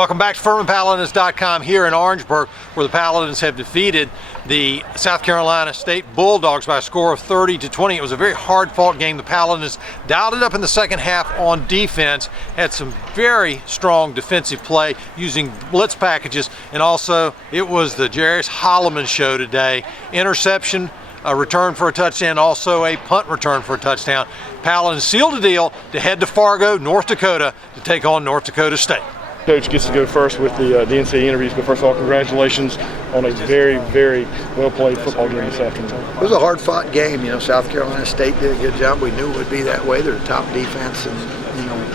Welcome back to FurmanPaladins.com here in Orangeburg, where the Paladins have defeated the South Carolina State Bulldogs by a score of 30-20. It was a very hard-fought game. The Paladins dialed it up in the second half on defense, had some very strong defensive play using blitz packages, and also it was the Jarius Holloman show today. Interception, a return for a touchdown, also a punt return for a touchdown. Paladins sealed the deal to head to Fargo, North Dakota, to take on North Dakota State. Coach gets to go first with the NCAA interviews, but first of all, congratulations on a very, very well-played football game this afternoon. It was a hard-fought game. You know, South Carolina State did a good job. We knew it would be that way. They're a top defense in,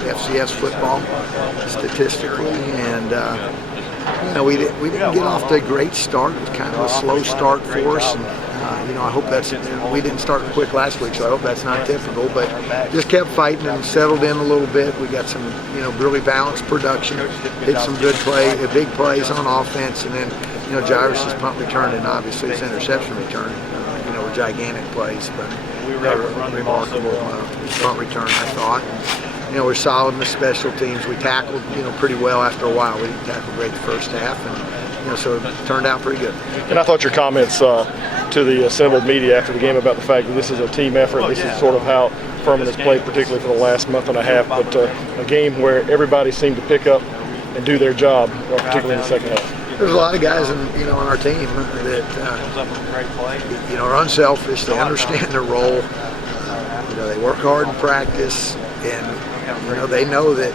FCS football statistically, and we didn't get off to a great start. It was kind of a slow start for us, and I hope that's, we didn't start quick last week, so I hope that's not typical, but just kept fighting and settled in a little bit. We got some, really balanced production, did some good big plays on offense, and then, Jairus' punt return and obviously his interception return, were gigantic plays, but remarkable punt return, I thought. We're solid in the special teams. We tackled, pretty well after a while. We didn't tackle great the first half, and so it turned out pretty good. And I thought your comments to the assembled media after the game about the fact that this is a team effort. This is sort of how Furman has played, particularly for the last month and a half. But a game where everybody seemed to pick up and do their job, particularly in the second half. There's a lot of guys on our team that are unselfish. They understand their role. They work hard in practice, and they know that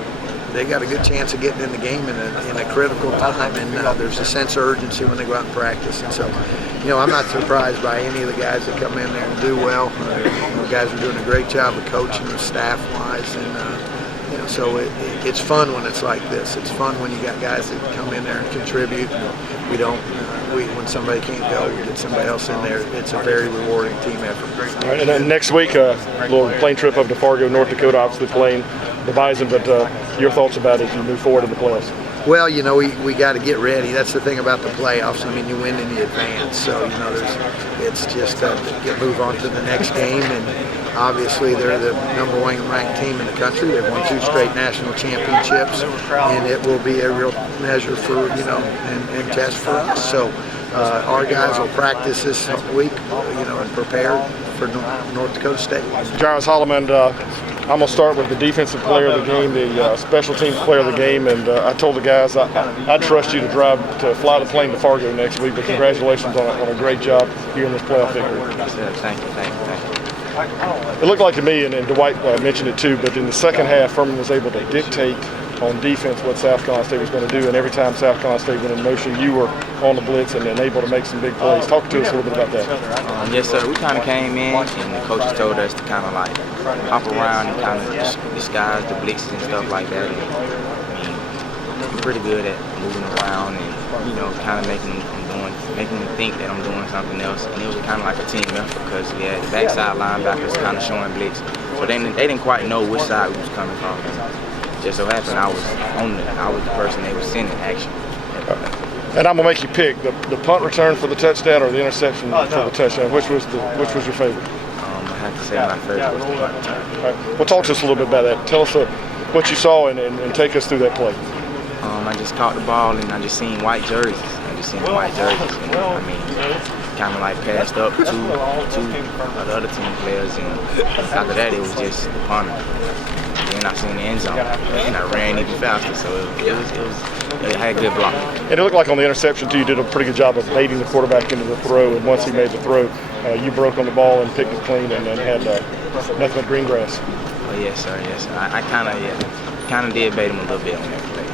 they got a good chance of getting in the game in a critical time, and there's a sense of urgency when they go out and practice. And so, I'm not surprised by any of the guys that come in there and do well. The guys are doing a great job of coaching staff-wise, and so it's fun when it's like this. It's fun when you got guys that come in there and contribute. When somebody can't go, we get somebody else in there. It's a very rewarding team effort. All right, and then next week, a little plane trip up to Fargo, North Dakota, obviously playing the Bison, but your thoughts about it as you move forward in the playoffs? Well, we got to get ready. That's the thing about the playoffs. I mean, you win and you advance. So, it's just you move on to the next game. And obviously, they're the number one ranked team in the country. They've won 2 straight national championships. And it will be a real measure for, and test for us. So, our guys will practice this week, and prepare for North Dakota State. Jarius Holloman, I'm going to start with the defensive player of the game, the special teams player of the game, and I told the guys I trust you to fly the plane to Fargo next week, but congratulations on a great job here in this playoff victory. Thank you. It looked like to me, and Dwight mentioned it too, but in the second half, Furman was able to dictate on defense what South Carolina State was going to do, and every time South Carolina State went in motion, you were on the blitz and able to make some big plays. Talk to us a little bit about that. Yes, sir. We kind of came in, and the coaches told us to kind of like hop around and kind of disguise the blitzes and stuff like that. And, I'm pretty good at moving around and kind of making them think that I'm doing something else. And it was kind of like a team effort because we had the backside linebackers kind of showing blitz, so they didn't quite know which side we was coming from. Just so happened I was the person they were sending action. And I'm gonna make you pick the punt return for the touchdown or the interception for the touchdown. Which was your favorite? I have to say my favorite was the punt return. All right. Well, talk to us a little bit about that. Tell us what you saw and take us through that play. I just caught the ball and I just seen white jerseys. And kind of like passed up to the other team players, and after that it was just the punter. Then I seen the end zone, and I ran even faster, so it had good block. And it looked like on the interception too, you did a pretty good job of baiting the quarterback into the throw, and once he made the throw, you broke on the ball and picked it clean and then had nothing but green grass. Oh, yes, sir, yes, sir. I kind of did bait him a little bit on that play.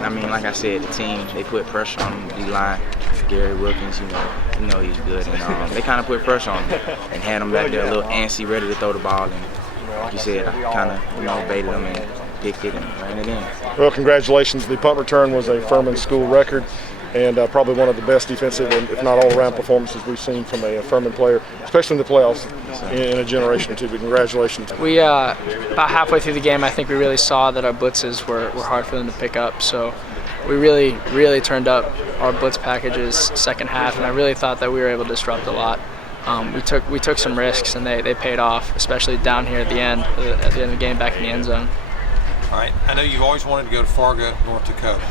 I mean, like I said, the team, they put pressure on the D-line. Gary Wilkins, he's good, and they kind of put pressure on him and had him back there a little antsy, ready to throw the ball. And like you said, I kind of baited him and picked it and ran it in. Well, congratulations. The punt return was a Furman school record, and probably one of the best defensive and if not all-around performances we've seen from a Furman player, especially in the playoffs in a generation or two. But congratulations. We about halfway through the game, I think we really saw that our blitzes were hard for them to pick up. So we really turned up our blitz packages second half, and I really thought that we were able to disrupt a lot. We took some risks, and they paid off, especially down here at the end of the game, back in the end zone. All right. I know you've always wanted to go to Fargo, North Dakota.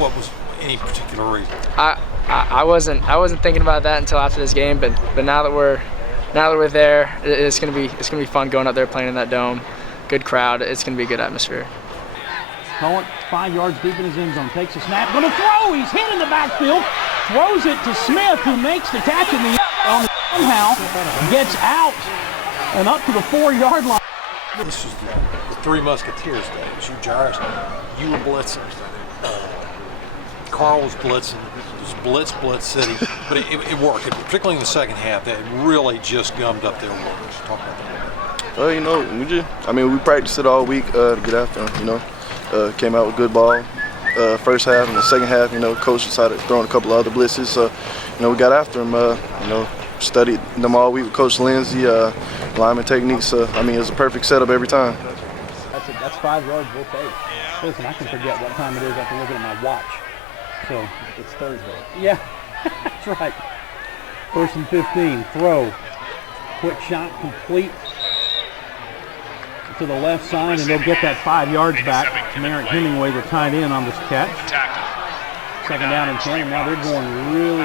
What was any particular reason? I wasn't thinking about that until after this game, but now that we're there, it's gonna be fun going up there playing in that dome. Good crowd. It's gonna be a good atmosphere. Cohen 5 yards deep in his end zone, takes a snap, gonna throw. He's hit in the backfield, throws it to Smith, who makes the catch in the end somehow, gets out and up to the 4-yard line. This is the Three Musketeers days. You Jairus, you were blitzing. Carl was blitzing. It was blitz city, but it worked. Particularly in the second half, that really just gummed up their works. Talk about that. Well, you know, we practiced it all week to get after them. You know, came out with good ball. First half and the second half, you know, coach decided throwing a couple of other blitzes. So, you know, we got after them. You know, studied them all week with Coach Lindsay. Lineman techniques. I mean, it was a perfect setup every time. That's 5 yards we'll take. Listen, I can forget what time it is after looking at my watch. So it's Thursday. Yeah, that's right. 1st and 15. Throw. Quick shot complete to the left side, and they'll get that 5 yards back. Merrick Hemingway, the tight end, on this catch. 2nd down and 10, and now they're going really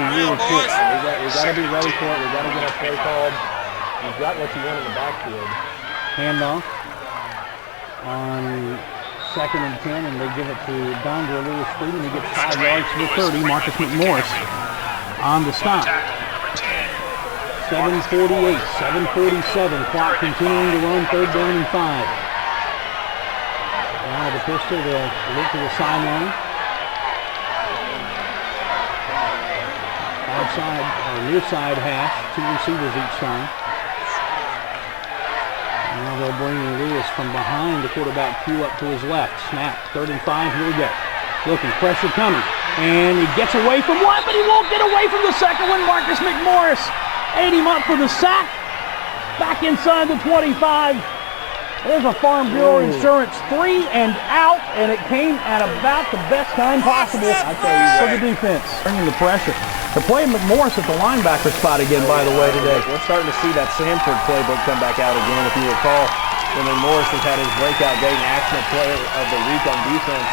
quick. We got to be ready for it. We got to get our play called. You've got what you want in the backfield. Handoff on 2nd and 10, and they give it to Dondra Lewis Freeman. He gets 5 yards to the 30. Marcus McMorris on the stop. 7:48, 7:47. Clock continuing to run. 3rd down and 5. Now the pistol, they'll look to the sideline. Outside or near side hash. 2 receivers each side. Now they'll bring Lewis from behind the quarterback Q up to his left. Snap, 3rd and 5, here we go. Looking, pressure coming. And he gets away from one, but he won't get away from the second one. Marcus McMorris ate him up for the sack. Back inside the 25. There's a Farm Bureau Insurance 3 and out, and it came at about the best time possible for the defense. Bringing the pressure. They're playing McMorris at the linebacker spot again, by the way, today. We're starting to see that Sanford playbook come back out again. If you recall, when McMorris has had his breakout game, national player of the week on defense,